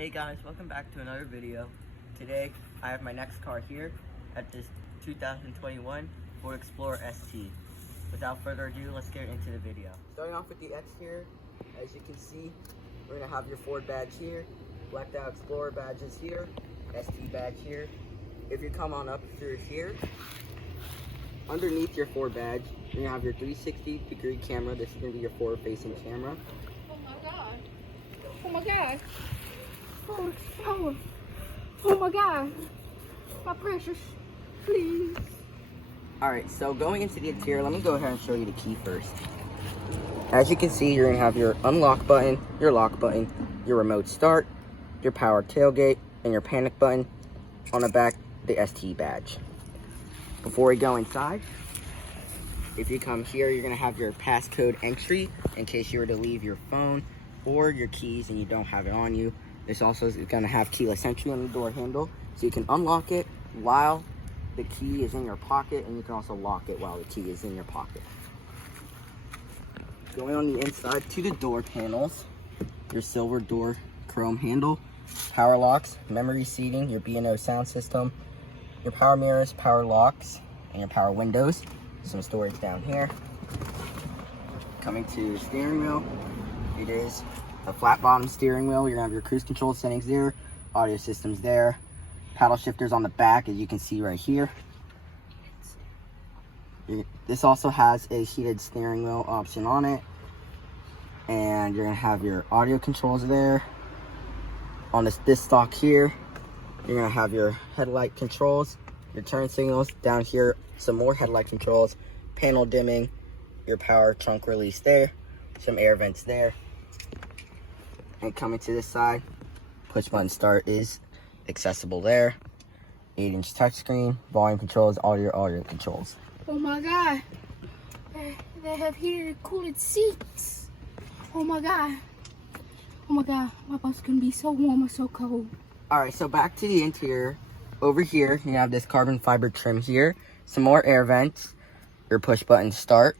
Hey guys, welcome back to another video. Today I have my next car here at this 2021 Ford Explorer ST. Without further ado, let's get into the video. Starting off with the exterior, as you can see, we're going to have your Ford badge here, blacked out Explorer badges here, ST badge here. If you come on up through here, underneath your Ford badge, you're going to have your 360-degree camera. This is going to be your forward-facing camera. Oh my god. Oh my god. Oh my god. My precious. Please. Alright, so going into the interior, let me go ahead and show you the key first. As you can see, you're going to have your unlock button, your lock button, your remote start, your power tailgate, and your panic button. On the back, the ST badge. Before we go inside, if you come here, you're going to have your passcode entry in case you were to leave your phone or your keys and you don't have it on you. This also is going to have keyless entry on the door handle, so you can unlock it while the key is in your pocket, and you can also lock it while the key is in your pocket. Going on the inside to the door panels, your silver door chrome handle, power locks, memory seating, your B&O sound system, your power mirrors, power locks, and your power windows. Some storage down here. Coming to the steering wheel, it is a flat bottom steering wheel. You're gonna have your cruise control settings there, audio systems there, paddle shifters on the back, as you can see right here. This also has a heated steering wheel option on it, and you're gonna have your audio controls there. On this stock here, you're gonna have your headlight controls, your turn signals. Down here, some more headlight controls, panel dimming, your power trunk release there, some air vents there. And coming to this side, push button start is accessible there. 8-inch touchscreen, volume controls, audio controls. Oh my god. They have heated cooled seats. Oh my god. Oh my god. My bus can be so warm or so cold. Alright, so back to the interior. Over here, you have this carbon fiber trim here. Some more air vents. Your push button start.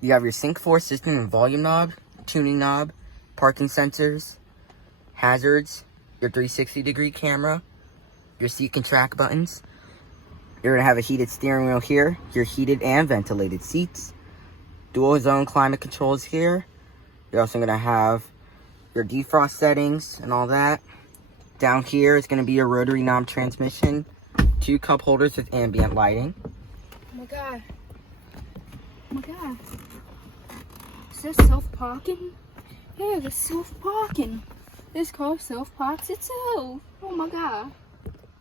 You have your sync 4 system and volume knob, tuning knob, parking sensors, hazards, your 360-degree camera, your seat and track buttons. You're going to have a heated steering wheel here, your heated and ventilated seats, dual zone climate controls here. You're also going to have your defrost settings and all that. Down here is going to be your rotary knob transmission, 2 cup holders with ambient lighting. Oh my god. Oh my god. Is there self-parking? Yeah, there's self-parking. This car self-parks itself. Oh my god.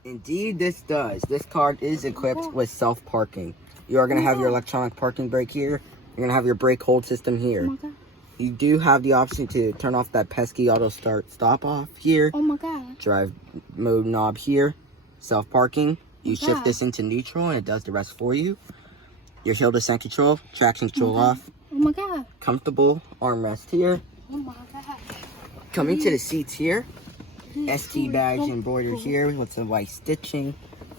Indeed, this does. This car is equipped with self-parking. You are going to have your electronic parking brake here. You're going to have your brake hold system here. Oh my god. You do have the option to turn off that pesky auto start stop off here. Oh my god. Drive mode knob here. Self-parking. You shift this into neutral and it does the rest for you. Your hill descent control, traction control off. Oh my god. Comfortable armrest here. Oh my god. Coming to the seats here. ST badge embroidered here with some white stitching.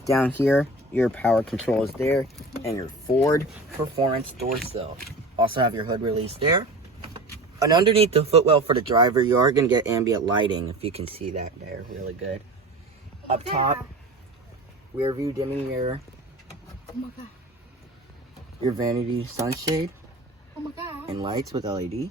Down here, your power controls there, and your Ford Performance door sill. Also have your hood release there. And underneath the footwell for the driver, you are going to get ambient lighting, if you can see that there really good. Up top, rear view dimming mirror. Oh my god. Your vanity sunshade. Oh my god. And lights with LED.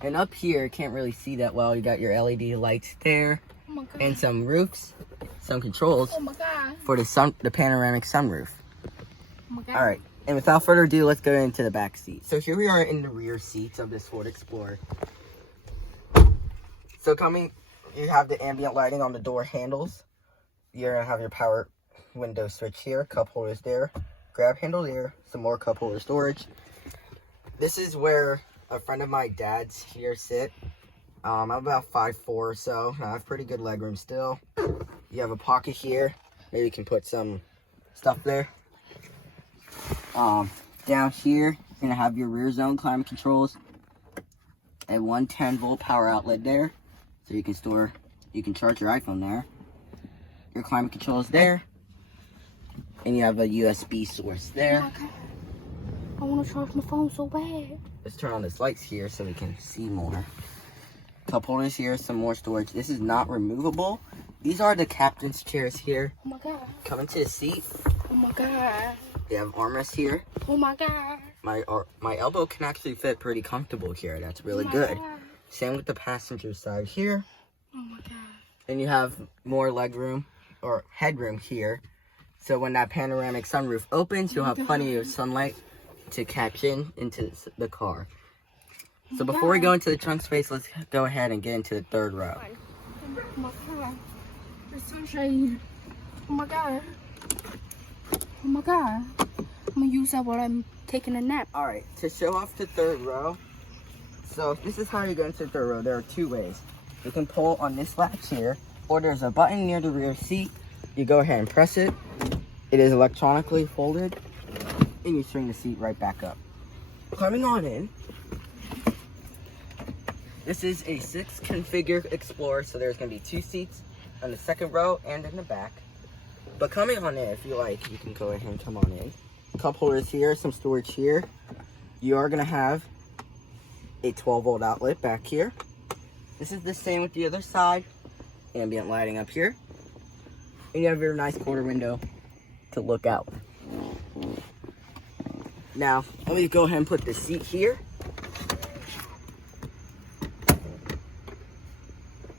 And up here, can't really see that well. You got your LED lights there, Oh my god. and some roofs, some controls Oh my god. for the panoramic sunroof. Oh my god. All right, and without further ado, let's go into the back seat. So here we are in the rear seats of this Ford Explorer. So you have the ambient lighting on the door handles. You're gonna have your power window switch here, cup holders there, grab handle there, some more cup holder storage. This is where a friend of my dad's here sit. I'm about 5'4" or so. I have pretty good legroom still. You have a pocket here. Maybe you can put some stuff there. Down here, you're gonna have your rear zone climate controls. A 110-volt power outlet there, so you can charge your iPhone there. Your climate controls there, and you have a USB source there. Oh my god. I want to charge my phone so bad. Let's turn on these lights here so we can see more. Cup holders here, some more storage. This is not removable. These are the captain's chairs here. Oh my god. Coming to the seat. Oh my god. They have armrests here. Oh my god. My elbow can actually fit pretty comfortable here. That's really Oh my good. God. Same with the passenger side here. Oh my god. And you have more leg room or headroom here. So when that panoramic sunroof opens, you'll have plenty of sunlight to catch into the car. So before we go into the trunk space, let's go ahead and get into the third row. Oh my god. The sunshine. Oh my god. Oh my god. I'm gonna use that while I'm taking a nap. All right, to show off the third row. So this is how you get into the third row. There are two ways. You can pull on this latch here, or there's a button near the rear seat. You go ahead and press it. It is electronically folded, and you swing the seat right back up. Climbing on in. This is a 6-configure Explorer, so there's going to be 2 seats on the second row and in the back. But coming on in, if you like, you can go ahead and come on in. Cup holders here, some storage here. You are going to have a 12-volt outlet back here. This is the same with the other side. Ambient lighting up here. And you have your nice quarter window to look out. Now, let me go ahead and put the seat here.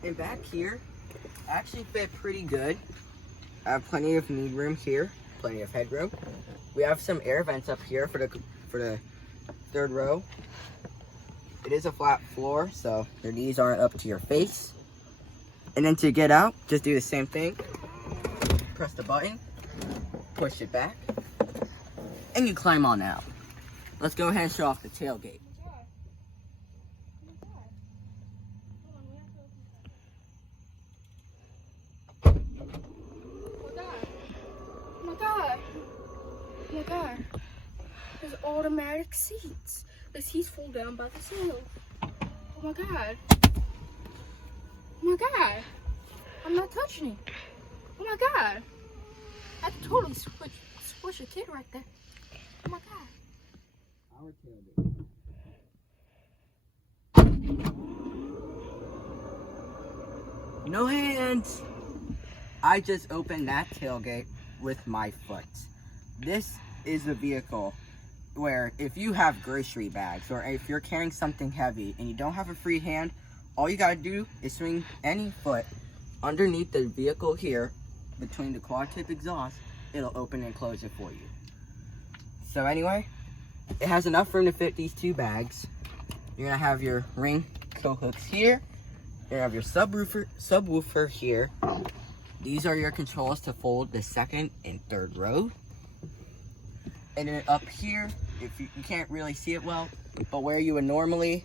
And back here, I actually fit pretty good. I have plenty of knee room here, plenty of headroom. We have some air vents up here for the third row. It is a flat floor, so your knees aren't up to your face. And then to get out, just do the same thing. Press the button, push it back, and you climb on out. Let's go ahead and show off the tailgate. Oh my god. There's automatic seats. The seats fold down by themselves. Oh my god. Oh my god. I'm not touching it. Oh my god. I could totally squish a kid right there. Oh my god. Our tailgate. No hands. I just opened that tailgate with my foot. This is a vehicle where if you have grocery bags or if you're carrying something heavy and you don't have a free hand, all you gotta do is swing any foot underneath the vehicle here between the quad tip exhaust. It'll open and close it for you. So anyway, it has enough room to fit these 2 bags. You're gonna have your ring co-hooks here. You're gonna have your subwoofer here. These are your controls to fold the second and third row. And then up here, if you can't really see it well, but where you would normally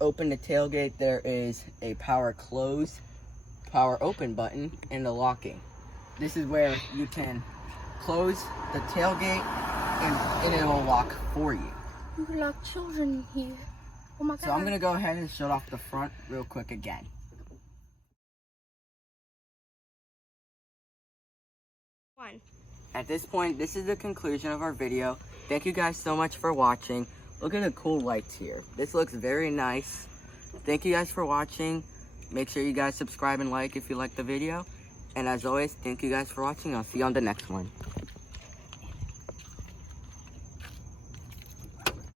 open the tailgate, there is a power close, power open button, and the locking. This is where you can close the tailgate and it will lock for you. You can lock children here. Oh my god. So I'm gonna go ahead and shut off the front real quick again. At this point, this is the conclusion of our video. Thank you guys so much for watching. Look at the cool lights here. This looks very nice. Thank you guys for watching. Make sure you guys subscribe and like if you like the video. And as always, thank you guys for watching. I'll see you on the next one.